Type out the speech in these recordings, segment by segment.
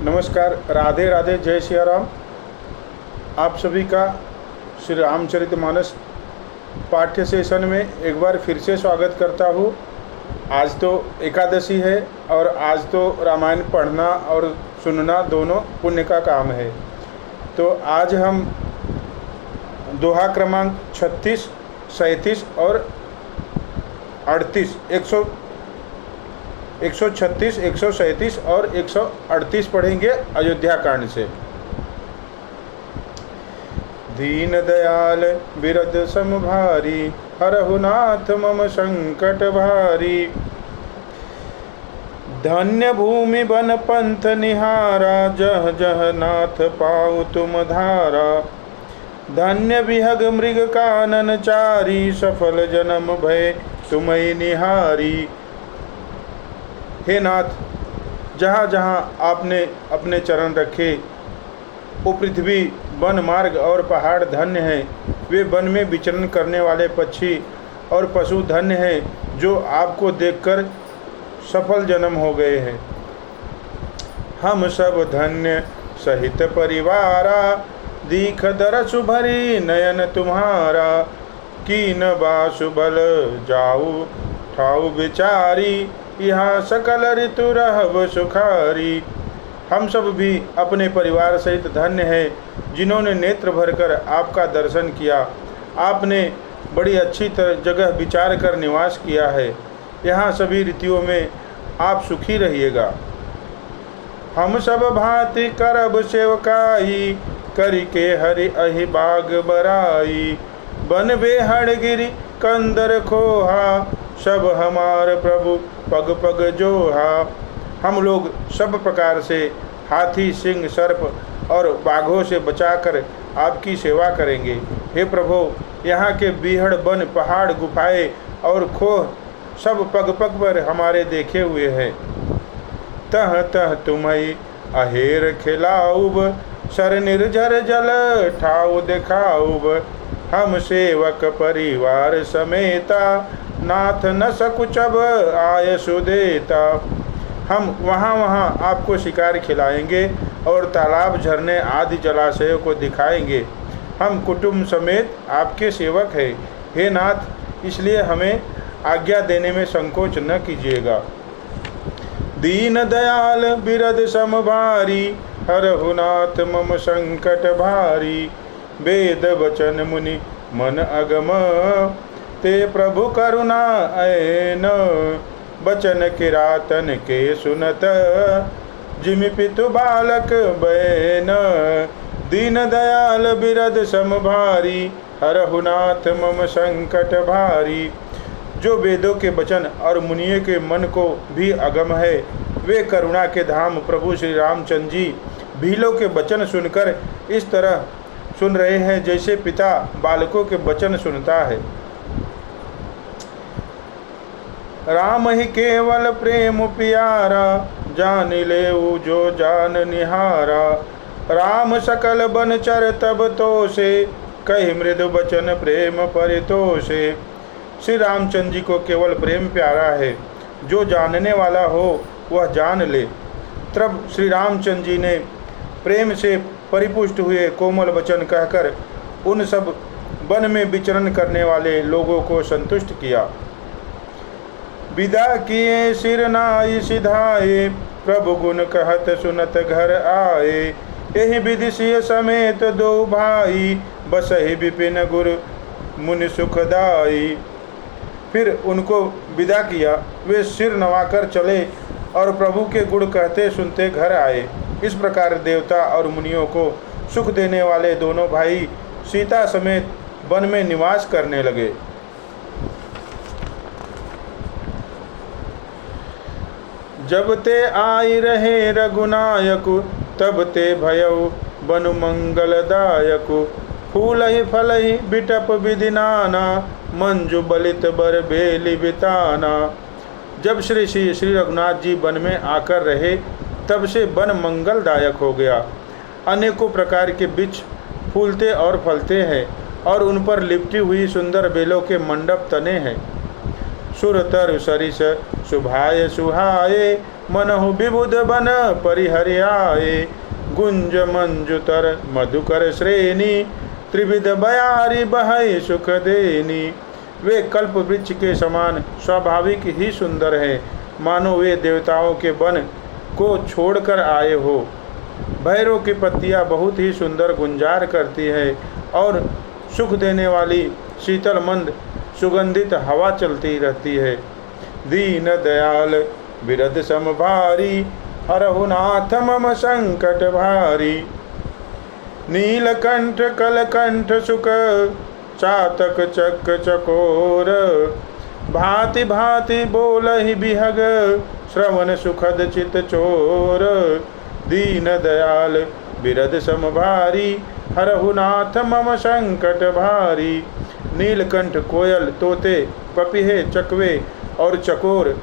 नमस्कार, राधे राधे, जय सिया राम। आप सभी का श्री रामचरितमानस पाठ्य सेशन में एक बार फिर से स्वागत करता हूँ। आज तो एकादशी है और आज तो रामायण पढ़ना और सुनना दोनों पुण्य का काम है। तो आज हम दोहा क्रमांक 36, 37 और 38 136, 137 और 138 पढ़ेंगे अयोध्या कांड से। दीन दयाल बिरद सम भारी, हरहु नाथ मम संकट भारी। धन्य भूमि बन पंथ निहारा, जह जह नाथ पाऊ तुम धारा। धन्य विहग मृग कानन चारी, सफल जन्म भय तुम्हि निहारी। हे नाथ, जहाँ जहाँ आपने अपने चरण रखे वो पृथ्वी, वन, मार्ग और पहाड़ धन्य हैं। वे वन में विचरण करने वाले पक्षी और पशु धन्य हैं जो आपको देखकर सफल जन्म हो गए हैं। हम सब धन्य सहित परिवारा, दीख दरसु भरी नयन तुम्हारा। कीन बासु बल जाऊ ठाऊ विचारी, यहाँ सकल ऋतु रहब सुखारी। हम सब भी अपने परिवार सहित धन्य हैं जिन्होंने नेत्र भरकर आपका दर्शन किया। आपने बड़ी अच्छी जगह विचार कर निवास किया है। यहाँ सभी ऋतुओं में आप सुखी रहिएगा। हम सब भांति करब सेवकाई, करि के हरि अहि बाग बराई। बन बेहड़ गिरि कंदर खोहा, सब हमार प्रभु पग पग जोहा। हम लोग सब प्रकार से हाथी, सिंह, सर्प और बाघों से बचाकर आपकी सेवा करेंगे। हे प्रभु, यहाँ के बीहड़, वन, पहाड़, गुफाएं और खोह सब पग पग पर हमारे देखे हुए हैं। तह तह तुम्हि अहेर खिलाऊब, सर निर्झर जल ठाऊ दिखाऊब। हम सेवक परिवार समेता, नाथ न सकुचब आय सुदेता। हम वहाँ वहाँ आपको शिकार खिलाएंगे और तालाब, झरने आदि जलाशयों को दिखाएंगे। हम कुटुंब समेत आपके सेवक हैं। हे नाथ, इसलिए हमें आज्ञा देने में संकोच न कीजिएगा। दीन दयाल बिरद सम भारी, हरहु नाथ मम संकट भारी। वेद वचन मुनि मन अगम, ते प्रभु करुणा ऐन। बचन किरातन के सुनत, जिमि पितु बालक बैन। दीन दयाल बिरद सम भारी, हरहु नाथ मम संकट भारी। जो वेदों के वचन और मुनियों के मन को भी अगम है, वे करुणा के धाम प्रभु श्री रामचंद्र जी भीलों के वचन सुनकर इस तरह सुन रहे हैं जैसे पिता बालकों के वचन सुनता है। राम ही केवल प्रेम प्यारा, जान लेऊ जो जान निहारा। राम सकल बनचर तब तो से, कही मृदु बचन प्रेम परितोषे। श्री रामचंद्र जी को केवल प्रेम प्यारा है, जो जानने वाला हो वह जान ले। तब श्री रामचंद्र जी ने प्रेम से परिपुष्ट हुए कोमल वचन कहकर उन सब वन में विचरण करने वाले लोगों को संतुष्ट किया। विदा किए सिर नाई सिधाए, प्रभु गुण कहत सुनत घर आए। यही विधि सिय समेत दो भाई, बसहि विपिन गुरु मुनि सुखदाई। फिर उनको विदा किया। वे सिर नवाकर चले और प्रभु के गुण कहते सुनते घर आए। इस प्रकार देवता और मुनियों को सुख देने वाले दोनों भाई सीता समेत वन में निवास करने लगे। जब ते आई रहे रघुनायक, तब ते भयउ बनु मंगलदायक। फूल ही फल ही बिटप विधि नाना, मंजु बलित बर बेली बिताना। जब श्री रघुनाथ जी वन में आकर रहे, तब से वन मंगलदायक हो गया। अनेकों प्रकार के वृक्ष फूलते और फलते हैं और उन पर लिपटी हुई सुंदर बेलों के मंडप तने हैं। सुरतर सरिस सुभाय सुहाये, मनहु विबुध बन परिहर्याए। गुंज मंजुतर मधुकर श्रेणी त्रिविध बयारी बहै सुख देनी। वे कल्प वृक्ष के समान स्वाभाविक ही सुंदर है, मानो वे देवताओं के वन को छोड़कर आए हो। भैरव की पत्तियां बहुत ही सुंदर गुंजार करती है और सुख देने वाली शीतल मंद सुगंधित हवा चलती रहती है। दीन दयाल बिरद समभारी हरहु नाथ मम संकट भारी। नीलकंठ कलकंठ सुख चातक चक चकोर। भांति भांति बोलहि बिहग श्रवण सुखद चित चोर। दीन दयाल बिरद समभारी हरहु नाथ मम संकट भारी। नीलकंठ कोयल, तोते, पपीहे, चकवे और चकोर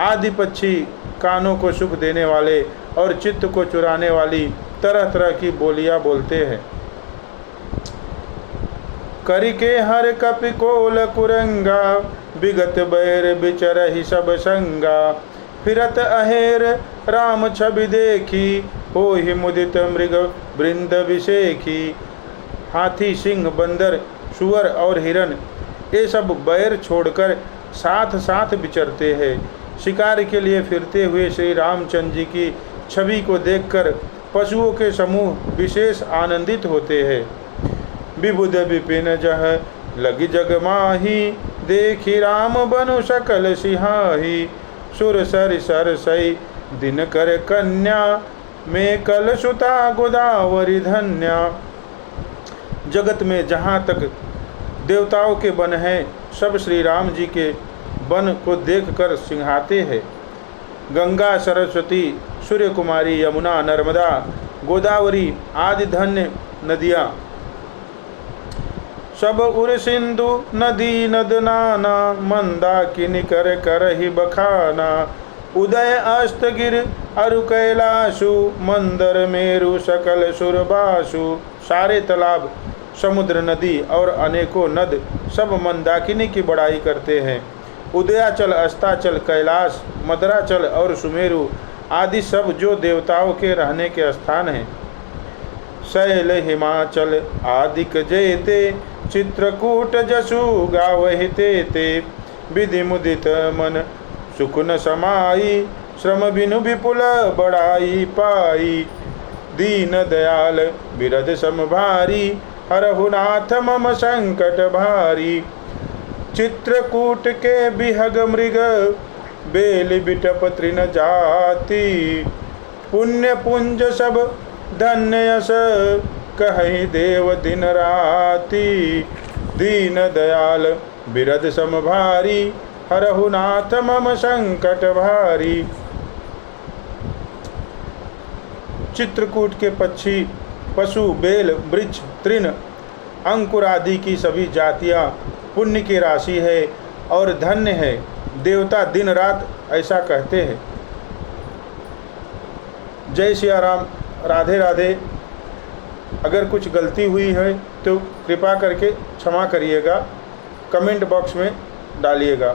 आदि पक्षी कानों को सुख देने वाले और चित्त को चुराने वाली तरह तरह की बोलियां बोलते हैं। करिके हर कपि कोल कुरंगा विगत बैर बिचरहि सब संगा। फिरत अहेर राम छवि देखी होहि मुदित मृग वृंद विषेखी। हाथी, सिंह, बंदर, सुअर और हिरन ये सब बैर छोड़कर साथ साथ विचरते हैं। शिकार के लिए फिरते हुए श्री रामचंद्र जी की छवि को देखकर पशुओं के समूह विशेष आनंदित होते हैं। विबुध विपिन जह लगी जग माही देखी राम बनु सकल सिहाही। सुर सर सर सई दिन कर कन्या में कल सुता गोदावरी धन्या। जगत में जहाँ तक देवताओं के वन हैं, सब श्री राम जी के वन को देखकर सिंहाते हैं। गंगा, सरस्वती, सूर्य कुमारी, यमुना, नर्मदा, गोदावरी आदि धन्य नदियाँ सब उर सिंधु नदी नद नाना। मंदाकिनी कर करहि बखाना। उदय अस्त गिर अरु कैलाशु मंदर मेरु सकल सुरबासु। सारे तालाब, समुद्र, नदी और अनेकों नद सब मंदाकिनी की बड़ाई करते हैं। उदयाचल, अस्ताचल, कैलाश, मदराचल और सुमेरु आदि सब जो देवताओं के रहने के स्थान हैं। शैल हिमाचल आदिक जयते चित्रकूट जसु गावहि तेते। विधि मुदित मन सुख न समाई श्रम बिनु विपुल बड़ाई पाई। दीन दयाल बिरद समभारी हरहु नाथ मम संकट भारी। चित्रकूट के बिहग मृग बेल बिटप तृण जाति। पुण्य पुंज सब धन्य यश कहि देव दिन राति। दीन दयाल बिरद समभारी हरहु नाथ मम संकट भारी। चित्रकूट के पक्षी, पशु, बेल, वृक्ष, तृण, अंकुर आदि की सभी जातियां पुण्य की राशि है और धन्य है। देवता दिन रात ऐसा कहते हैं। जय सिया राम। राधे राधे। अगर कुछ गलती हुई है तो कृपा करके क्षमा करिएगा, कमेंट बॉक्स में डालिएगा।